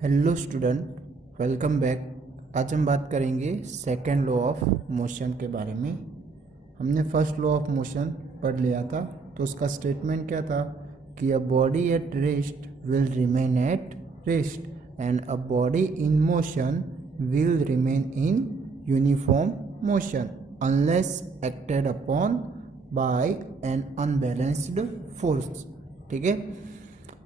Hello student, welcome back. आज हम बात करेंगे सेकंड लॉ ऑफ मोशन के बारे में। हमने फर्स्ट लॉ ऑफ मोशन पढ़ लिया था, तो उसका स्टेटमेंट क्या था कि a body at rest will remain at rest and a body in motion will remain in uniform motion unless acted upon bye N unbalanced force. ठीक है,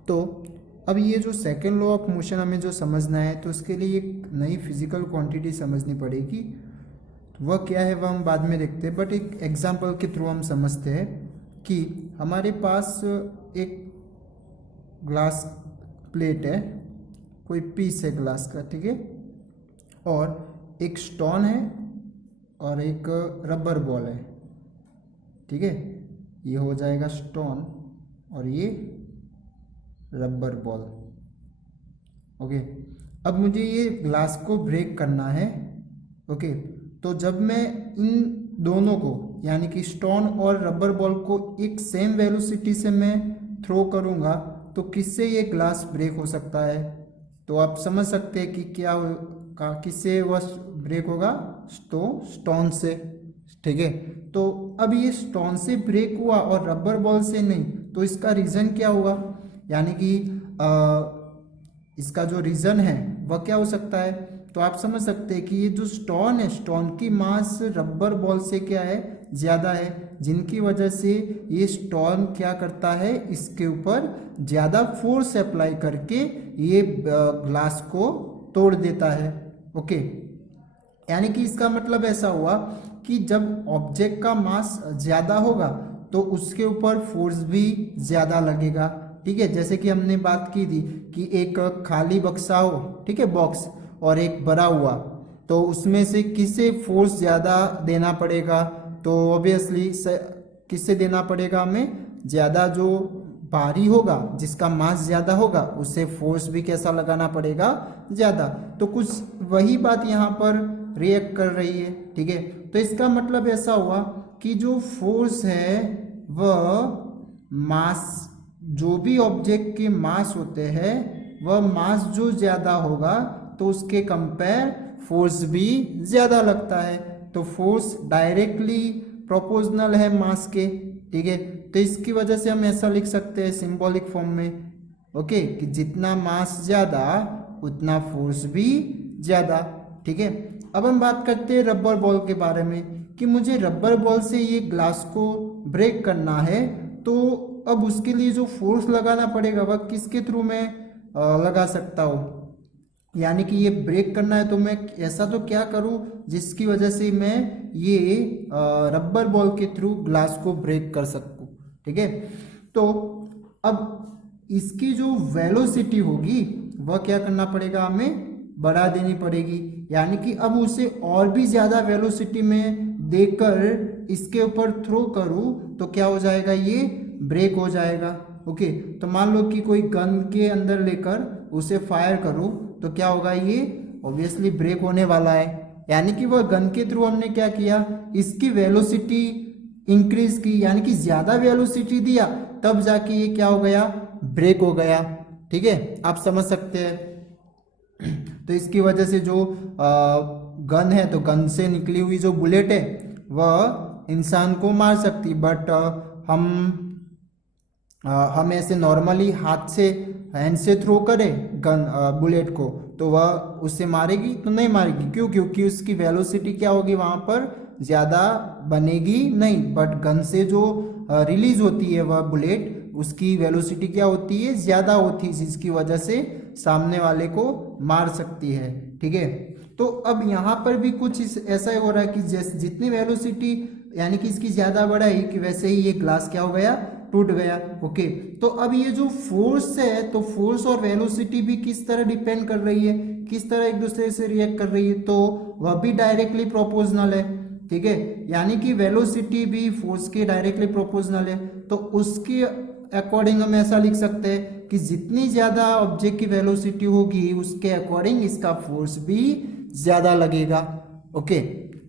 तो अब ये जो सेकेंड लॉ ऑफ मोशन हमें जो समझना है, तो उसके लिए एक नई फिजिकल क्वांटिटी समझनी पड़ेगी। तो वह क्या है वह हम बाद में देखते हैं, बट एक एग्जांपल के थ्रू हम समझते हैं कि हमारे पास एक ग्लास प्लेट है, कोई पीस है ग्लास का, ठीक है, और एक स्टोन है और एक रबर बॉल है। ठीक है, ये हो जाएगा स्टोन और ये रबर बॉल। ओके, अब मुझे ये ग्लास को ब्रेक करना है। ओके, तो जब मैं इन दोनों को यानी कि स्टोन और रबर बॉल को एक सेम वेलोसिटी से मैं थ्रो करूंगा, तो किससे ये ग्लास ब्रेक हो सकता है? तो आप समझ सकते हैं कि किससे वह ब्रेक होगा, तो स्टोन से। ठीक है, तो अब ये स्टोन से ब्रेक हुआ और रबर बॉल से नहीं, तो इसका रीज़न क्या हुआ? यानी कि इसका जो रीज़न है वह क्या हो सकता है? तो आप समझ सकते हैं कि ये जो स्टोन है, स्टोन की मास रबर बॉल से क्या है, ज़्यादा है, जिनकी वजह से ये स्टोन क्या करता है, इसके ऊपर ज़्यादा फोर्स अप्लाई करके ये ग्लास को तोड़ देता है। ओके, यानी कि इसका मतलब ऐसा हुआ कि जब ऑब्जेक्ट का मास ज़्यादा होगा तो उसके ऊपर फोर्स भी ज़्यादा लगेगा। ठीक है, जैसे कि हमने बात की थी कि एक खाली बक्सा हो, ठीक है, बॉक्स, और एक भरा हुआ, तो उसमें से किसे फोर्स ज़्यादा देना पड़ेगा? तो ऑब्वियसली किससे देना पड़ेगा हमें? ज़्यादा जो भारी होगा, जिसका मास ज़्यादा होगा, उससे फोर्स भी कैसा लगाना पड़ेगा? ज़्यादा। तो कुछ वही बात यहाँ पर रिएक्ट कर रही है। ठीक है, तो इसका मतलब ऐसा हुआ कि जो फोर्स है वह मास, जो भी ऑब्जेक्ट के मास होते हैं, वह मास जो ज़्यादा होगा तो उसके कंपेयर फोर्स भी ज़्यादा लगता है। तो फोर्स डायरेक्टली प्रोपोर्शनल है मास के। ठीक है, तो इसकी वजह से हम ऐसा लिख सकते हैं सिंबॉलिक फॉर्म में, ओके, कि जितना मास ज़्यादा उतना फोर्स भी ज़्यादा। ठीक है, अब हम बात करते हैं रबर बॉल के बारे में कि मुझे रबर बॉल से ये ग्लास को ब्रेक करना है, तो अब उसके लिए जो फोर्स लगाना पड़ेगा वह किसके थ्रू मैं लगा सकता हूँ? यानी कि ये ब्रेक करना है, तो मैं ऐसा तो क्या करूँ जिसकी वजह से मैं ये रबर बॉल के थ्रू ग्लास को ब्रेक कर सकूँ। ठीक है, तो अब इसकी जो वेलोसिटी होगी वह क्या करना पड़ेगा, हमें बढ़ा देनी पड़ेगी। यानी कि अब उसे और भी ज़्यादा वेलोसिटी में देकर इसके ऊपर थ्रो करूँ तो क्या हो जाएगा, ये ब्रेक हो जाएगा। ओके, तो मान लो कि कोई गन के अंदर लेकर उसे फायर करूँ तो क्या होगा, ये ऑब्वियसली ब्रेक होने वाला है। यानी कि वह गन के थ्रू हमने क्या किया, इसकी वेलोसिटी इंक्रीज की, यानी कि ज़्यादा वेलोसिटी दिया, तब जाके ये क्या हो गया, ब्रेक हो गया। ठीक है, आप समझ सकते हैं। तो इसकी वजह से जो गन है, तो गन से निकली हुई जो बुलेट है वह इंसान को मार सकती, बट हम ऐसे नॉर्मली हाथ से, हैंड से थ्रो करें गन बुलेट को, तो वह उससे मारेगी तो नहीं मारेगी। क्यों? क्योंकि उसकी वेलोसिटी क्या होगी, वहाँ पर ज़्यादा बनेगी नहीं, बट गन से जो रिलीज होती है वह बुलेट, उसकी वेलोसिटी क्या होती है, ज़्यादा होती है, जिसकी वजह से सामने वाले को मार सकती है। ठीक है, तो अब यहाँ पर भी कुछ ऐसा ही हो रहा है कि जैसे जितनी वेलोसिटी यानी कि इसकी ज़्यादा बढ़ाई कि वैसे ही ये ग्लास क्या हो गया, टूट गया। ओके, तो अब ये जो फोर्स है, तो फोर्स और वेलोसिटी भी किस तरह डिपेंड कर रही है, किस तरह एक दूसरे से रिएक्ट कर रही है, तो वह भी डायरेक्टली प्रोपोर्शनल है। ठीक है, यानी कि वेलोसिटी भी फोर्स के डायरेक्टली प्रोपोर्शनल है, तो उसके अकॉर्डिंग हम ऐसा लिख सकते हैं कि जितनी ज़्यादा ऑब्जेक्ट की वेलोसिटी होगी उसके अकॉर्डिंग इसका फोर्स भी ज़्यादा लगेगा। ओके,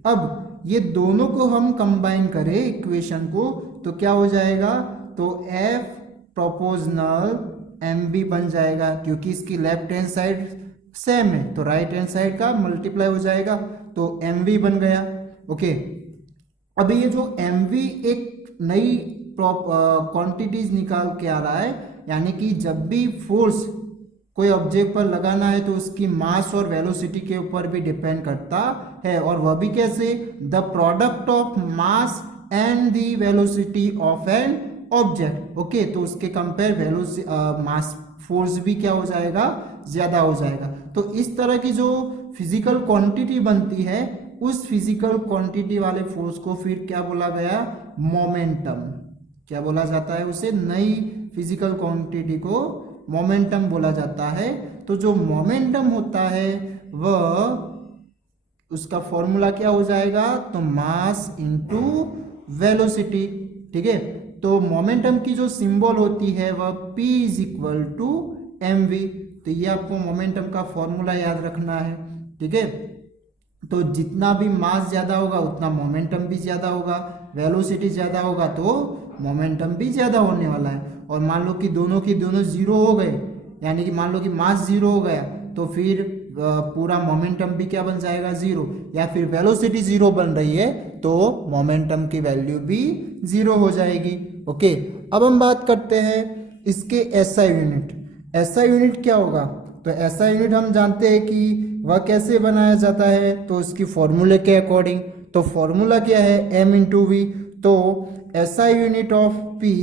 अब ये दोनों को हम कंबाइन करें इक्वेशन को, तो क्या हो जाएगा, तो F प्रोपोर्शनल एम बी बन जाएगा, क्योंकि इसकी लेफ्ट हैंड साइड सेम है, तो राइट हैंड साइड का मल्टीप्लाई हो जाएगा, तो mv बन गया। ओके, अब ये जो mv एक नई क्वांटिटीज निकाल के आ रहा है, यानी कि जब भी फोर्स कोई ऑब्जेक्ट पर लगाना है तो उसकी मास और वेलोसिटी के ऊपर भी डिपेंड करता है, और वह भी कैसे, the product of mass and the velocity of an object. Okay, तो उसके कंपेयर मास फोर्स भी क्या हो जाएगा, ज्यादा हो जाएगा। तो इस तरह की जो फिजिकल क्वांटिटी बनती है, उस फिजिकल क्वांटिटी वाले फोर्स को फिर क्या बोला गया, मोमेंटम। क्या बोला जाता है उसे, नई फिजिकल क्वांटिटी को मोमेंटम बोला जाता है। तो जो मोमेंटम होता है वह, उसका फॉर्मूला क्या हो जाएगा, तो मास इनटू वेलोसिटी। ठीक है, तो मोमेंटम की जो सिंबल होती है वह p is equal to M V. तो ये आपको मोमेंटम का फॉर्मूला याद रखना है। ठीक है, तो जितना भी मास ज्यादा होगा उतना मोमेंटम भी ज्यादा होगा, वेलोसिटी ज्यादा होगा तो मोमेंटम भी ज्यादा होने वाला है। और मान लो कि दोनों की दोनों जीरो हो गए, यानी कि मान लो कि मास जीरो हो गया, तो फिर पूरा मोमेंटम भी क्या बन जाएगा, जीरो। या फिर वेलोसिटी जीरो बन रही है तो मोमेंटम की वैल्यू भी जीरो हो जाएगी। ओके, अब हम बात करते हैं इसके एसआई यूनिट। एसआई यूनिट क्या होगा, तो एसआई यूनिट हम जानते हैं कि वह कैसे बनाया जाता है, तो उसकी फॉर्मूले के अकॉर्डिंग। तो फॉर्मूला क्या है, m इंटू वी। तो एसआई यूनिट ऑफ p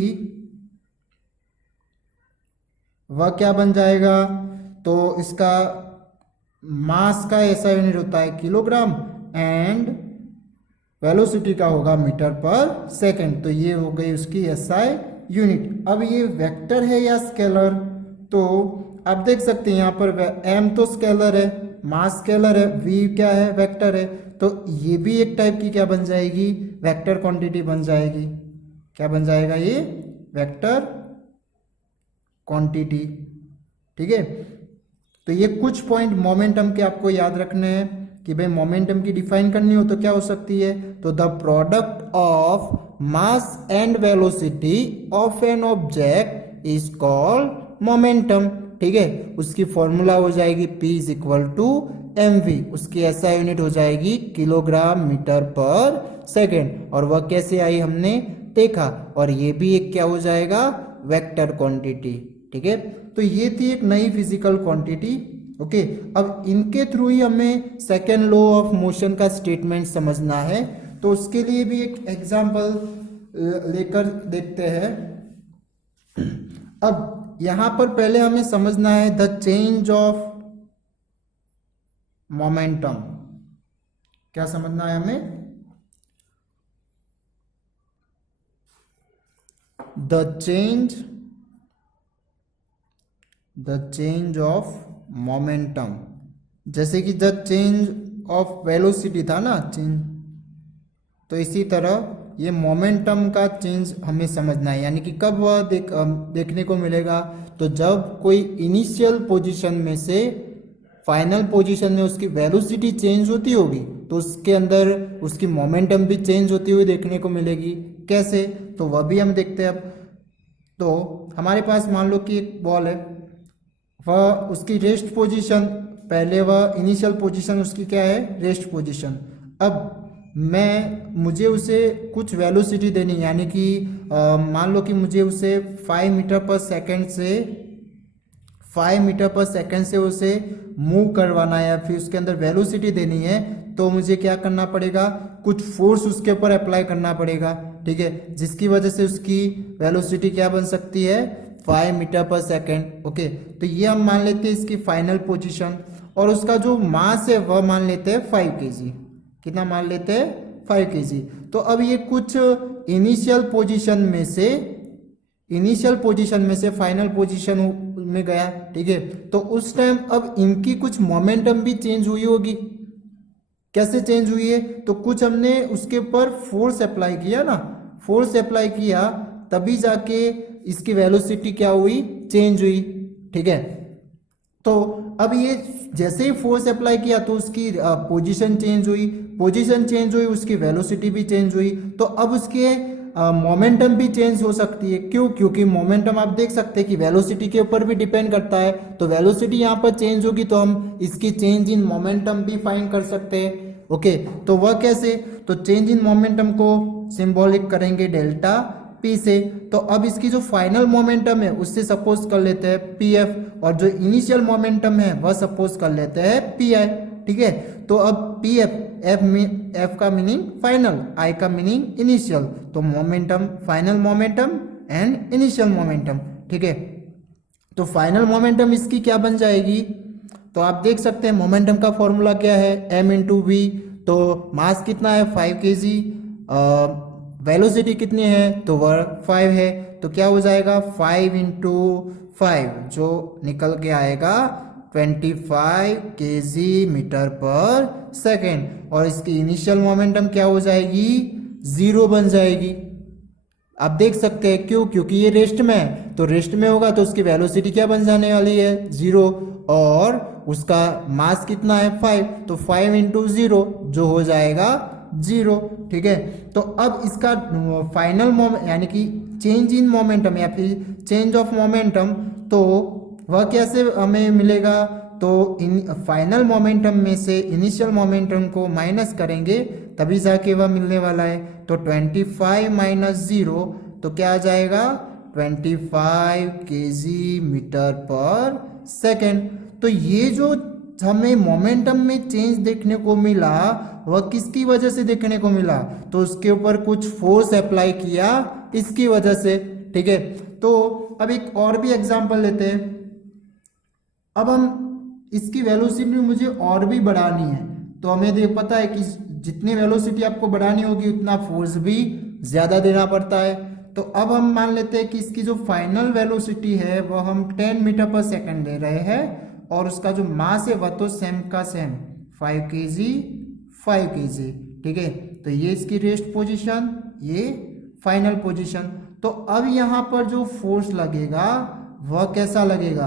वह क्या बन जाएगा, तो इसका मास का ऐसा यूनिट होता है किलोग्राम, एंड वेलोसिटी का होगा मीटर पर सेकंड। तो ये हो गई उसकी एसआई यूनिट। अब ये वेक्टर है या स्केलर, तो आप देख सकते हैं यहाँ पर m तो स्केलर है, मास स्केलर है, v क्या है, वेक्टर है। तो ये भी एक टाइप की क्या बन जाएगी, वेक्टर क्वांटिटी बन जाएगी। क्या बन जाएगा ये, वेक्टर क्वांटिटी। ठीक है, तो ये कुछ पॉइंट मोमेंटम के आपको याद रखने हैं कि भाई मोमेंटम की डिफाइन करनी हो तो क्या हो सकती है, तो the product of mass and velocity of an object is called momentum. ठीक है, उसकी फॉर्मूला हो जाएगी p is equal to M V, उसकी ऐसा यूनिट हो जाएगी किलोग्राम मीटर पर सेकेंड। और वह कैसे आई हमने देखा, और ये भी एक क्या हो जाएगा, वेक्टर क्वांटिटी। ठीक है, तो ये थी एक नई फिजिकल क्वांटिटी। ओके, अब इनके थ्रू ही हमें सेकेंड लॉ ऑफ मोशन का स्टेटमेंट समझना है। तो उसके लिए भी एक एग्जांपल लेकर देखते हैं। अब यहां पर पहले हमें समझना है द चेंज ऑफ मोमेंटम। क्या समझना है हमें, द चेंज ऑफ मोमेंटम। जैसे कि द चेंज ऑफ वेलोसिटी था ना चेंज, तो इसी तरह ये मोमेंटम का चेंज हमें समझना है। यानी कि कब वह देखने को मिलेगा, तो जब कोई इनिशियल पोजीशन में से फाइनल पोजीशन में उसकी वेलोसिटी चेंज होती होगी, तो उसके अंदर उसकी मोमेंटम भी चेंज होती हुई देखने को मिलेगी। कैसे, तो वह भी हम देखते हैं अब। तो हमारे पास मान लो कि एक बॉल है, वह उसकी रेस्ट पोजीशन, पहले वह इनिशियल पोजीशन उसकी क्या है, रेस्ट पोजीशन। अब मुझे उसे कुछ वेलोसिटी देनी, यानी कि मान लो कि मुझे उसे 5 मीटर पर सेकंड से उसे मूव करवाना है, या फिर उसके अंदर वेलोसिटी देनी है, तो मुझे क्या करना पड़ेगा, कुछ फोर्स उसके ऊपर अप्लाई करना पड़ेगा। ठीक है, जिसकी वजह से उसकी वेलोसिटी क्या बन सकती है, 5 मीटर पर सेकंड। ओके, तो ये हम मान लेते हैं इसकी फाइनल पोजीशन, और उसका जो मास है वह मान लेते हैं 5 kg। कितना मान लेते हैं, 5 kg। तो अब ये कुछ इनिशियल पोजीशन में से फाइनल पोजीशन में गया। ठीक है, तो उस टाइम अब इनकी कुछ मोमेंटम भी चेंज हुई होगी। कैसे चेंज हुई है, तो कुछ हमने उसके ऊपर फोर्स अप्लाई किया ना, फोर्स अप्लाई किया तभी जाके इसकी वेलोसिटी क्या हुई, चेंज हुई। ठीक है, तो अब ये जैसे ही फोर्स अप्लाई किया तो उसकी पोजीशन चेंज हुई, उसकी वेलोसिटी भी चेंज हुई। तो अब उसके मोमेंटम भी चेंज हो सकती है। क्यों? क्योंकि मोमेंटम आप देख सकते हैं कि वेलोसिटी के ऊपर भी डिपेंड करता है। तो वेलोसिटी यहाँ पर चेंज होगी तो हम इसकी चेंज इन मोमेंटम भी फाइंड कर सकते हैं। ओके, तो वह कैसे? तो चेंज इन मोमेंटम को सिंबॉलिक करेंगे डेल्टा पी से। तो अब इसकी जो फाइनल मोमेंटम है उससे सपोज कर लेते हैं पी एफ, और जो इनिशियल मोमेंटम है वह सपोज कर लेते हैं पी आई। ठीक है, तो अब पी एफ, एफ का मीनिंग फाइनल, आई का मीनिंग इनिशियल, तो momentum, final momentum and initial momentum. ठीक है, तो फाइनल मोमेंटम इसकी क्या बन जाएगी? तो आप देख सकते हैं मोमेंटम का फॉर्मूला क्या है, m इंटू वी। तो मास कितना है 5 kg, वेलोसिटी कितनी है तो वह 5 है। तो क्या हो जाएगा 5 इंटू 5 जो निकल के आएगा 25 kg मीटर पर सेकेंड। और इसकी इनिशियल मोमेंटम क्या हो जाएगी? 0 बन जाएगी। आप देख सकते हैं क्यों? क्योंकि ये रेस्ट में है, तो रेस्ट में होगा तो उसकी वेलोसिटी क्या बन जाने वाली है? 0। और उसका मास कितना है 5, तो 5 इंटू 0 जो हो जाएगा 0। ठीक है, तो अब इसका फाइनल मोमेंट यानी कि चेंज इन मोमेंटम या फिर चेंज ऑफ मोमेंटम, तो वह कैसे हमें मिलेगा? तो इन फाइनल मोमेंटम में से इनिशियल मोमेंटम को माइनस करेंगे तभी जाके वह मिलने वाला है। तो 25 माइनस 0 तो क्या आ जाएगा 25 kg मीटर पर सेकेंड। तो ये जो हमें मोमेंटम में चेंज देखने को मिला वह किसकी वजह से देखने को मिला? तो उसके ऊपर कुछ फोर्स अप्लाई किया इसकी वजह से। ठीक है, तो अब एक और भी एग्जांपल लेते हैं। अब हम इसकी वेलोसिटी मुझे और भी बढ़ानी है, तो हमें पता है कि जितनी वेलोसिटी आपको बढ़ानी होगी उतना फोर्स भी ज्यादा देना पड़ता है। तो अब हम मान लेते हैं कि इसकी जो फाइनल वेलोसिटी है वह हम 10 मीटर पर सेकेंड दे रहे हैं, और उसका जो मास है वह तो सेम का सेम 5 kg 5 kg। ठीक है, तो ये इसकी रेस्ट पोजीशन, ये फाइनल पोजीशन। तो अब यहाँ पर जो फोर्स लगेगा वह कैसा लगेगा?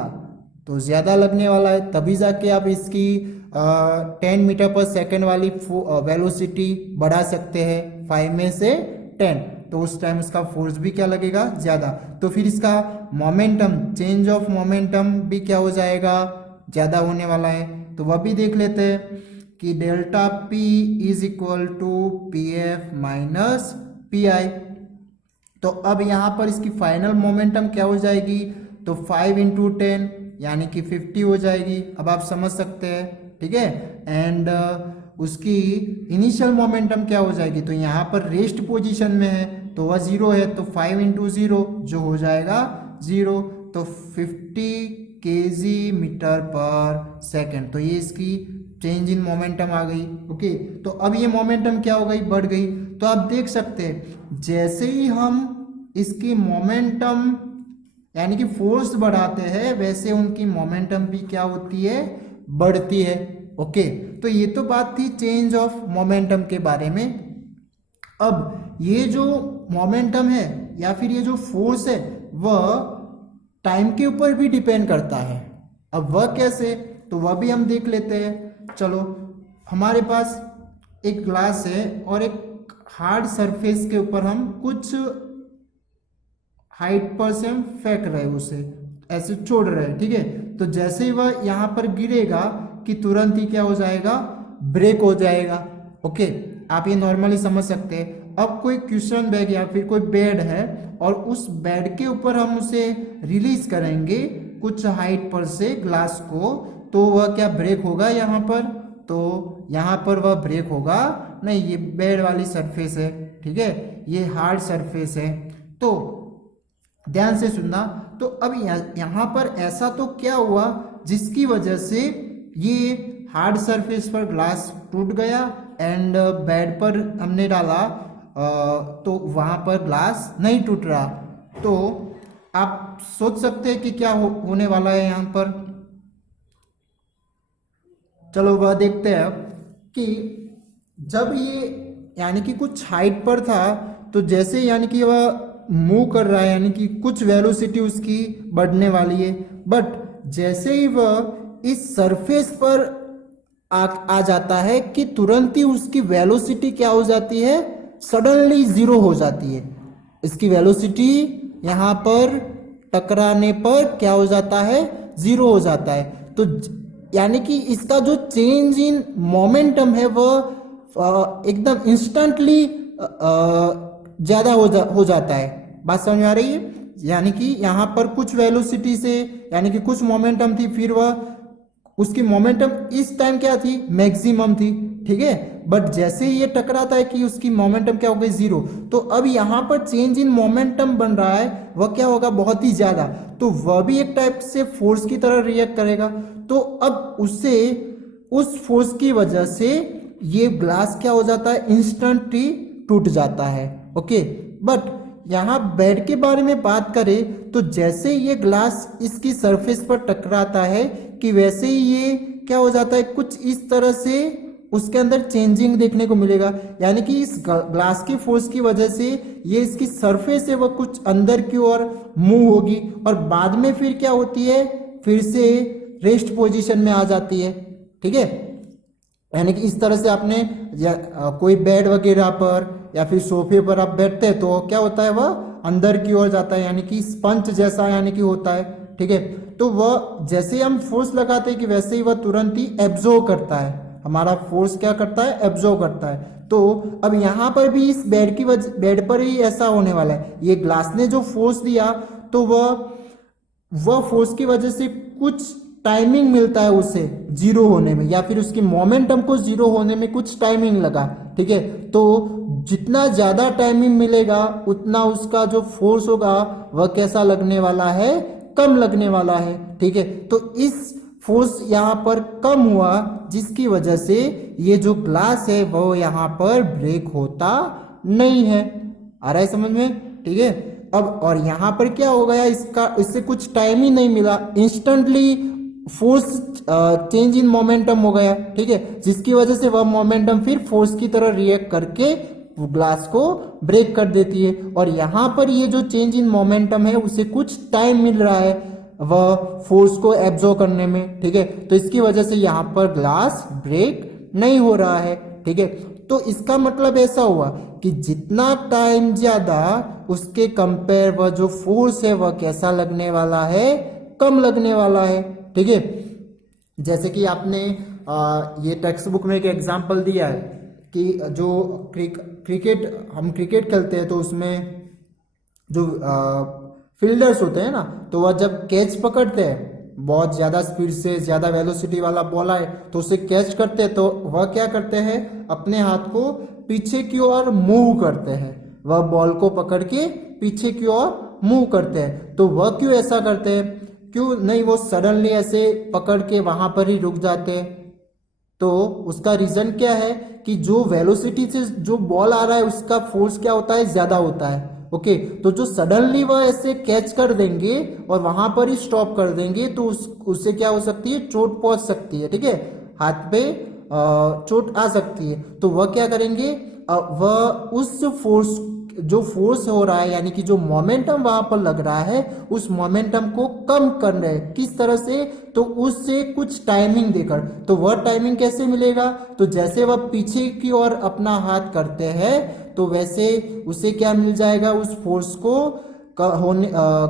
तो ज्यादा लगने वाला है, तभी जाके आप इसकी 10 मीटर पर सेकेंड वाली वेलोसिटी बढ़ा सकते हैं 5 में से 10, तो उस टाइम उसका फोर्स भी क्या लगेगा? ज्यादा। तो फिर इसका मोमेंटम, चेंज ऑफ मोमेंटम भी क्या हो जाएगा? ज्यादा होने वाला है। तो वह भी देख लेते हैं कि delta P is equal to P F minus P I. तो अब यहाँ पर इसकी फाइनल मोमेंटम क्या हो जाएगी? तो 5 इंटू 10 यानी कि 50 हो जाएगी। अब आप समझ सकते हैं। ठीक है, एंड उसकी इनिशियल मोमेंटम क्या हो जाएगी? तो यहाँ पर रेस्ट पोजीशन में है तो वह 0 है, तो 5 इंटू 0 जो हो जाएगा 0, तो 50 kg मीटर पर सेकेंड। तो ये इसकी चेंज इन मोमेंटम आ गई। ओके, तो अब ये मोमेंटम क्या हो गई? बढ़ गई। तो आप देख सकते हैं जैसे ही हम इसकी मोमेंटम यानी कि फोर्स बढ़ाते हैं वैसे उनकी मोमेंटम भी क्या होती है? बढ़ती है। ओके, तो ये तो बात थी चेंज ऑफ मोमेंटम के बारे में। अब ये जो मोमेंटम है या फिर ये जो फोर्स है वह टाइम के ऊपर भी डिपेंड करता है। अब वह कैसे? तो वह भी हम देख लेते हैं। चलो, हमारे पास एक ग्लास है और एक हार्ड सरफेस के ऊपर हम कुछ हाइट पर से हम फेंक रहे हैं, उसे ऐसे छोड़ रहे हैं। ठीक है, तो जैसे ही वह यहाँ पर गिरेगा कि तुरंत ही क्या हो जाएगा? ब्रेक हो जाएगा। ओके, आप ये नॉर्मली समझ सकते हैं। अब कोई क्वेश्चन बैग या फिर कोई बेड है और उस बेड के ऊपर हम उसे रिलीज करेंगे कुछ हाइट पर से ग्लास को, तो वह क्या ब्रेक होगा यहाँ पर? तो यहाँ पर वह ब्रेक होगा नहीं, ये बेड वाली सरफेस है। ठीक है, ये हार्ड सरफेस है। तो ध्यान से सुनना। तो अब यहाँ पर ऐसा तो क्या हुआ जिसकी वजह से ये हार्ड सरफेस पर ग्लास टूट गया एंड बेड पर हमने डाला तो वहां पर ग्लास नहीं टूट रहा। तो आप सोच सकते हैं कि क्या होने वाला है यहाँ पर। चलो वह देखते हैं कि जब ये यानी कि कुछ हाइट पर था तो जैसे यानी कि वह मूव कर रहा है यानी कि कुछ वेलोसिटी उसकी बढ़ने वाली है, बट जैसे ही वह इस सरफेस पर आ जाता है कि तुरंत ही उसकी वेलोसिटी क्या हो जाती है? सडनली 0 हो जाती है। इसकी वेलोसिटी यहाँ पर टकराने पर क्या हो जाता है, जीरो हो जाता है। तो यानी कि इसका जो चेंज इन मोमेंटम है वह एकदम इंस्टेंटली ज्यादा हो जाता है। बात समझ में आ रही है? यानी कि यहाँ पर कुछ वेलोसिटी से, यानी कि कुछ मोमेंटम थी, फिर वह उसकी मोमेंटम इस टाइम क्या थी, मैक्सिमम थी, ठीक है। बट जैसे ही ये टकराता है कि उसकी मोमेंटम क्या हो गई, जीरो। तो अब यहाँ पर चेंज इन मोमेंटम बन रहा है, वह क्या होगा, बहुत ही ज्यादा। तो वह भी एक टाइप से फोर्स की तरह रिएक्ट करेगा। तो अब उससे, उस फोर्स की वजह से ये ग्लास क्या हो जाता है, इंस्टेंटली टूट जाता है। ओके, बट यहाँ बेड के बारे में बात करें तो जैसे ये ग्लास इसकी सरफेस पर टकराता है कि वैसे ही ये क्या हो जाता है, कुछ इस तरह से उसके अंदर चेंजिंग देखने को मिलेगा। यानी कि इस ग्लास की फोर्स की वजह से ये इसकी सरफेस है वह कुछ अंदर की ओर मूव होगी और बाद में फिर क्या होती है, फिर से रेस्ट पोजीशन में आ जाती है, ठीक है। यानी कि इस तरह से आपने कोई बेड वगैरह पर या फिर सोफे पर आप बैठते हैं तो क्या होता है, वह अंदर की ओर जाता है, यानी कि स्पंज जैसा यानी कि होता है, ठीक है। तो वह जैसे ही हम फोर्स लगाते हैं कि वैसे ही वह तुरंत ही एब्जॉर्ब करता है, हमारा फोर्स क्या करता है, एब्जॉर्ब करता है। तो अब यहाँ पर भी इस बेड पर ही ऐसा होने वाला है। ये ग्लास ने जो फोर्स दिया तो वह फोर्स की वजह से कुछ टाइमिंग मिलता है उसे जीरो होने में, या फिर उसकी मोमेंटम को जीरो होने में कुछ टाइमिंग लगा, ठीक है। तो जितना ज्यादा टाइमिंग मिलेगा उतना उसका जो फोर्स होगा वह कैसा लगने वाला है, कम लगने वाला है, ठीक है। तो इस फोर्स यहाँ पर कम हुआ जिसकी वजह से ये जो ग्लास है वो यहाँ पर ब्रेक होता नहीं है। आ रहा है समझ में, ठीक है। अब और यहाँ पर क्या हो गया, इससे कुछ टाइम ही नहीं मिला, instantly force change in momentum हो गया, ठीक है, जिसकी वजह से वह मोमेंटम फिर फोर्स की तरह रिएक्ट करके ग्लास को ब्रेक कर देती है। और यहाँ पर ये जो चेंज इन मोमेंटम है उसे कुछ टाइम मिल रहा है वह फोर्स को एब्जॉर्ब करने में, ठीक है। तो इसकी वजह से यहाँ पर ग्लास ब्रेक नहीं हो रहा है, ठीक है। तो इसका मतलब ऐसा हुआ कि जितना टाइम ज्यादा उसके कंपेयर वह जो फोर्स है वह कैसा लगने वाला है, कम लगने वाला है, ठीक है। जैसे कि आपने ये टेक्स्ट बुक में एक एग्जांपल दिया है कि जो क्रिकेट हम क्रिकेट खेलते हैं तो उसमें जो फील्डर्स होते हैं ना, तो वह जब कैच पकड़ते हैं, बहुत ज्यादा स्पीड से ज्यादा वेलोसिटी वाला बॉल आए तो उसे कैच करते हैं, तो वह क्या करते हैं, अपने हाथ को पीछे की ओर मूव करते हैं, वह बॉल को पकड़ के पीछे की ओर मूव करते हैं। तो वह क्यों ऐसा करते हैं, क्यों नहीं वो सडनली ऐसे पकड़ के वहां पर ही रुक जाते हैं। तो उसका रीजन क्या है कि जो वेलोसिटी से जो बॉल आ रहा है उसका फोर्स क्या होता है, ज्यादा होता है, ओके। तो जो सडनली वह ऐसे कैच कर देंगे और वहां पर ही स्टॉप कर देंगे तो उससे क्या हो सकती है, चोट पहुंच सकती है, ठीक है, हाथ पे चोट आ सकती है। तो वह क्या करेंगे, वह उस फोर्स, जो फोर्स हो रहा है यानी कि जो मोमेंटम वहां पर लग रहा है उस मोमेंटम को कम कर रहे हैं, किस तरह से, तो उससे कुछ टाइमिंग देकर। तो वह टाइमिंग कैसे मिलेगा, तो जैसे वह पीछे की ओर अपना हाथ करते हैं तो वैसे उसे क्या मिल जाएगा, उस फोर्स को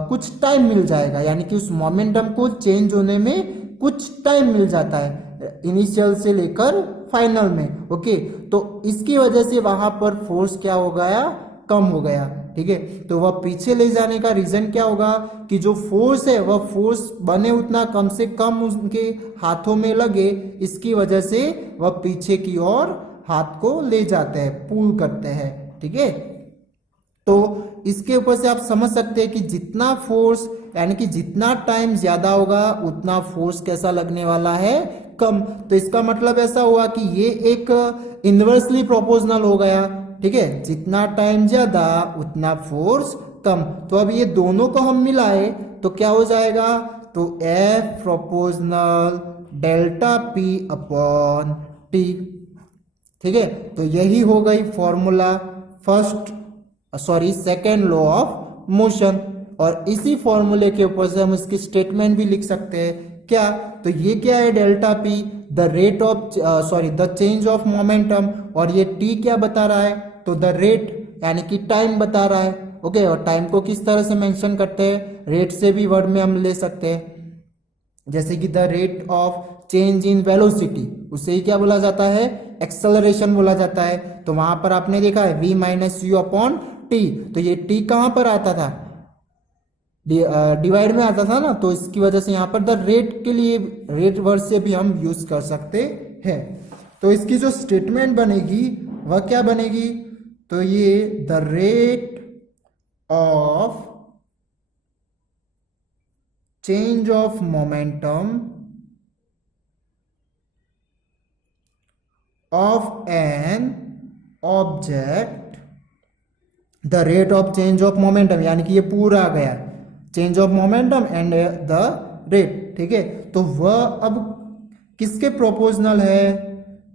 कुछ टाइम मिल जाएगा, यानी कि उस मोमेंटम को चेंज होने में कुछ टाइम मिल जाता है इनिशियल से लेकर फाइनल में, ओके। तो इसकी वजह से वहां पर फोर्स क्या हो गया, कम हो गया, ठीक है। तो वह पीछे ले जाने का रीजन क्या होगा कि जो फोर्स है वह फोर्स बने उतना कम से कम उनके हाथों में लगे, इसकी वजह से वह पीछे की ओर हाथ को ले जाते हैं, पुल करते हैं, ठीक है। तो इसके ऊपर से आप समझ सकते हैं कि जितना फोर्स यानी कि जितना टाइम ज्यादा होगा उतना फोर्स कैसा लगने वाला है, कम। तो इसका मतलब ऐसा हुआ कि ये एक इनवर्सली प्रोपोर्शनल हो गया, ठीक है, जितना टाइम ज्यादा उतना फोर्स कम। तो अब ये दोनों को हम मिलाए तो क्या हो जाएगा, तो F proportional delta P upon T, ठीक है। तो यही हो गई formula second law of motion. और इसी फॉर्मूले के ऊपर से हम इसकी स्टेटमेंट भी लिख सकते हैं, क्या, तो ये क्या है, delta P the rate of the change of momentum, और ये T क्या बता रहा है, तो द रेट यानी कि टाइम बता रहा है, ओके, और टाइम को किस तरह से मेंशन करते हैं, रेट से भी वर्ड में हम ले सकते हैं, जैसे कि the rate of change in velocity, उसे ही क्या बोला जाता है, एक्सेलरेशन बोला जाता है। तो वहां पर आपने देखा है v minus you upon T, तो ये टी कहां पर आता था, डिवाइड में आता था ना, तो इसकी वजह से यहाँ पर द रेट के लिए रेट वर्ड से भी हम यूज कर सकते हैं। तो इसकी जो स्टेटमेंट बनेगी वह क्या बनेगी, तो ये the rate of change of momentum of an object, the rate of change of momentum, यानी कि ये पूरा आ गया change of momentum and the rate, ठीक है। तो वह अब किसके प्रोपोर्शनल है,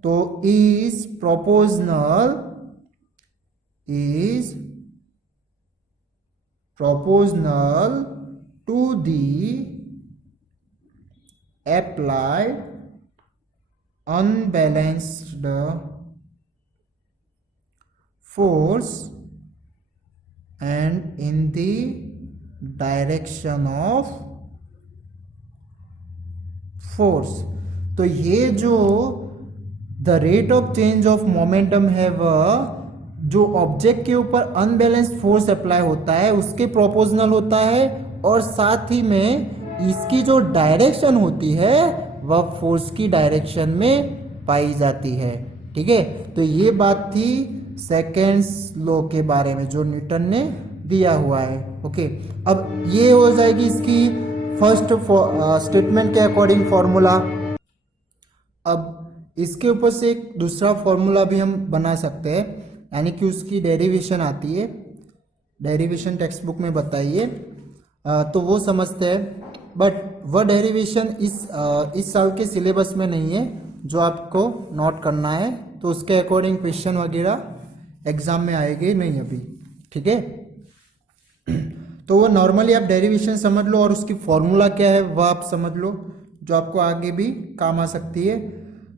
तो is proportional to the applied unbalanced force and in the direction of force. तो ये जो the rate of change of momentum है वह जो ऑब्जेक्ट के ऊपर अनबैलेंस्ड फोर्स अप्लाई होता है उसके प्रोपोर्शनल होता है, और साथ ही में इसकी जो डायरेक्शन होती है वह फोर्स की डायरेक्शन में पाई जाती है, ठीक है। तो ये बात थी सेकेंड्स लॉ के बारे में जो न्यूटन ने दिया हुआ है, ओके। अब ये हो जाएगी इसकी फर्स्ट स्टेटमेंट के अकॉर्डिंग फॉर्मूला। अब इसके ऊपर से एक दूसरा फॉर्मूला भी हम बना सकते हैं, यानी कि उसकी डेरिवेशन आती है, डेरिवेशन टेक्स्ट बुक में बताइए, तो वो समझते हैं। बट वह डेरिवेशन इस साल के सिलेबस में नहीं है, जो आपको नोट करना है, तो उसके अकॉर्डिंग क्वेश्चन वगैरह एग्जाम में आएंगे नहीं अभी, ठीक है। तो वो नॉर्मली आप डेरिवेशन समझ लो और उसकी फॉर्मूला क्या है वह आप समझ लो, जो आपको आगे भी काम आ सकती है।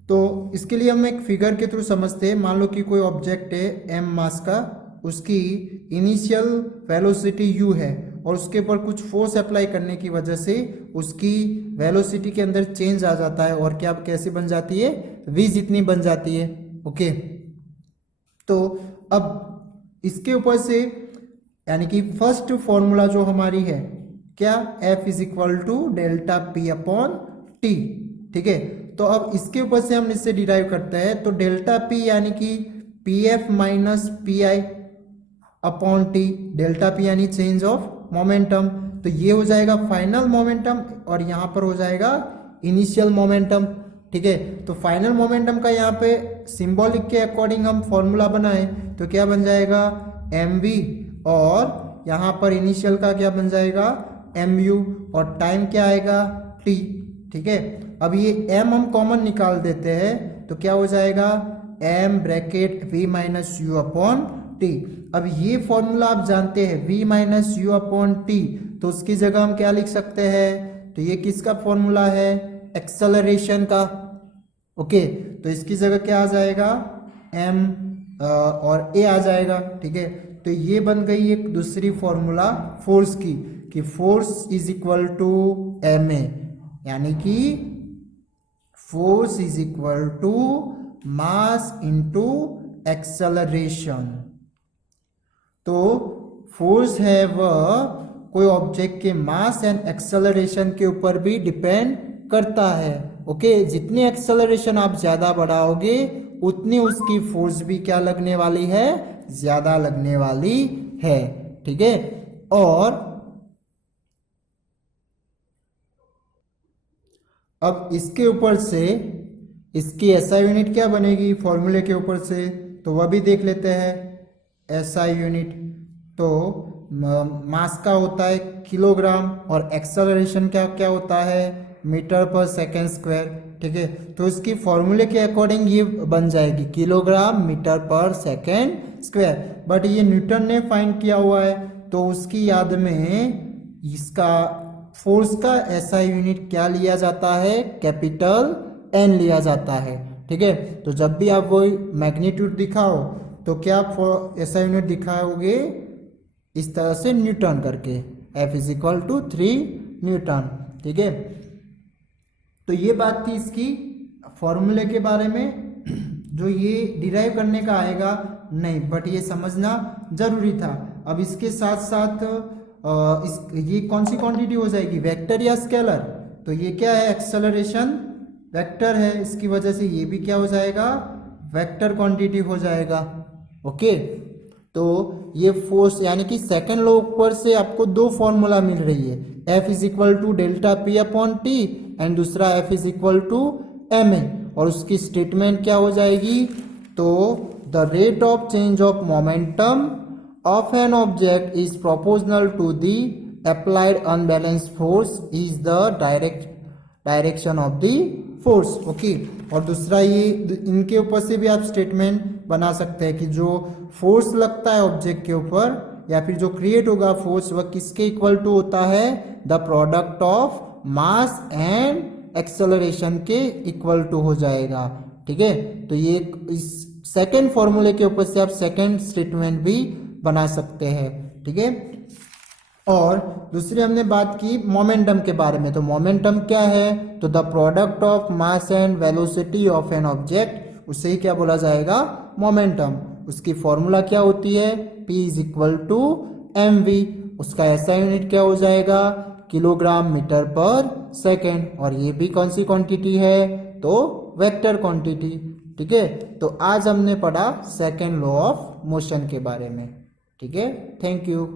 तो इसके लिए हम एक फिगर के थ्रू समझते हैं। मान लो कि कोई ऑब्जेक्ट है m मास का, उसकी इनिशियल वेलोसिटी u है और उसके ऊपर कुछ फोर्स अप्लाई करने की वजह से उसकी वेलोसिटी के अंदर चेंज आ जाता है, और क्या कैसे बन जाती है, v जितनी बन जाती है, ओके। तो अब इसके ऊपर से यानी कि फर्स्ट फॉर्मूला जो हमारी है क्या, F is equal to delta P upon T, ठीक है। तो अब इसके ऊपर से हम इससे डिराइव करते हैं, तो डेल्टा पी यानी कि पी एफ माइनस पी आई अपॉन टी, डेल्टा पी यानी चेंज ऑफ मोमेंटम, तो ये हो जाएगा फाइनल मोमेंटम और यहाँ पर हो जाएगा इनिशियल मोमेंटम, ठीक है। तो फाइनल मोमेंटम का यहाँ पे सिंबॉलिक के अकॉर्डिंग हम फॉर्मूला बनाए तो क्या बन जाएगा, एम वी, और यहाँ पर इनिशियल का क्या बन जाएगा, एम यू, और टाइम क्या आएगा, टी, ठीक है। अब ये m हम कॉमन निकाल देते हैं तो क्या हो जाएगा, m bracket v minus you upon T. अब ये फॉर्मूला आप जानते हैं v minus you upon T, तो उसकी जगह हम क्या लिख सकते हैं, तो ये किसका फॉर्मूला है, एक्सेलरेशन का, ओके। तो इसकी जगह क्या आ जाएगा, m और a आ जाएगा, ठीक है। तो ये बन गई एक दूसरी फॉर्मूला फोर्स की, कि force is equal to M A, यानी कि force is equal to mass into acceleration. तो फोर्स है वह कोई ऑब्जेक्ट के मास एंड एक्सेलरेशन के ऊपर भी डिपेंड करता है, ओके। जितनी एक्सेलरेशन आप ज्यादा बढ़ाओगे उतनी उसकी फोर्स भी क्या लगने वाली है, ज्यादा लगने वाली है, ठीक है। और अब इसके ऊपर से इसकी एसआई यूनिट क्या बनेगी फॉर्मूले के ऊपर से, तो वह भी देख लेते हैं। एसआई यूनिट तो मास का होता है किलोग्राम और एक्सेलरेशन क्या क्या होता है, मीटर पर सेकेंड स्क्वायर, ठीक है। तो इसकी फॉर्मूले के अकॉर्डिंग ये बन जाएगी किलोग्राम मीटर पर सेकेंड स्क्वायर। बट ये न्यूटन ने फाइंड किया हुआ है, तो उसकी याद में इसका फोर्स का एसआई यूनिट क्या लिया जाता है, कैपिटल एन लिया जाता है, ठीक है। तो जब भी आप वो मैग्नीट्यूड दिखाओ तो क्या एसआई यूनिट दिखाओगे, इस तरह से न्यूटन करके, F is equal to 3 newton. ठीक है, तो ये बात थी इसकी फॉर्मूले के बारे में। जो ये डिराइव करने का आएगा नहीं, बट ये समझना जरूरी था। अब इसके साथ साथ ये कौन सी क्वांटिटी हो जाएगी, वेक्टर या स्केलर? तो ये क्या है, एक्सेलरेशन वेक्टर है, इसकी वजह से ये भी क्या हो जाएगा, वेक्टर क्वांटिटी हो जाएगा। ओके, तो ये फोर्स यानी कि सेकेंड लॉ ऊपर से आपको दो फॉर्मूला मिल रही है, F is equal to delta P upon T and दूसरा F is equal to M A, और उसकी स्टेटमेंट क्या हो जाएगी, तो the rate of change of momentum of an object is proportional to the applied unbalanced force is the direction of the force. Okay, और दूसरा ये इनके ऊपर से भी आप स्टेटमेंट बना सकते हैं कि जो फोर्स लगता है ऑब्जेक्ट के ऊपर या फिर जो क्रिएट होगा फोर्स, वह किसके इक्वल टू होता है, the product of mass and acceleration के इक्वल टू हो जाएगा। ठीक है, तो ये इस सेकेंड फॉर्मूले के ऊपर से आप सेकेंड स्टेटमेंट भी बना सकते हैं। ठीक है, और दूसरी हमने बात की मोमेंटम के बारे में। तो मोमेंटम क्या है, तो the product of mass and velocity of an object, उसे ही क्या बोला जाएगा, मोमेंटम। उसकी फॉर्मूला क्या होती है, P is equal to mv, उसका ऐसा यूनिट क्या हो जाएगा, किलोग्राम मीटर पर सेकेंड, और ये भी कौन सी क्वांटिटी है, तो वेक्टर क्वांटिटी। ठीक है, तो आज हमने पढ़ा सेकेंड लॉ ऑफ मोशन के बारे में। ठीक है, थैंक यू।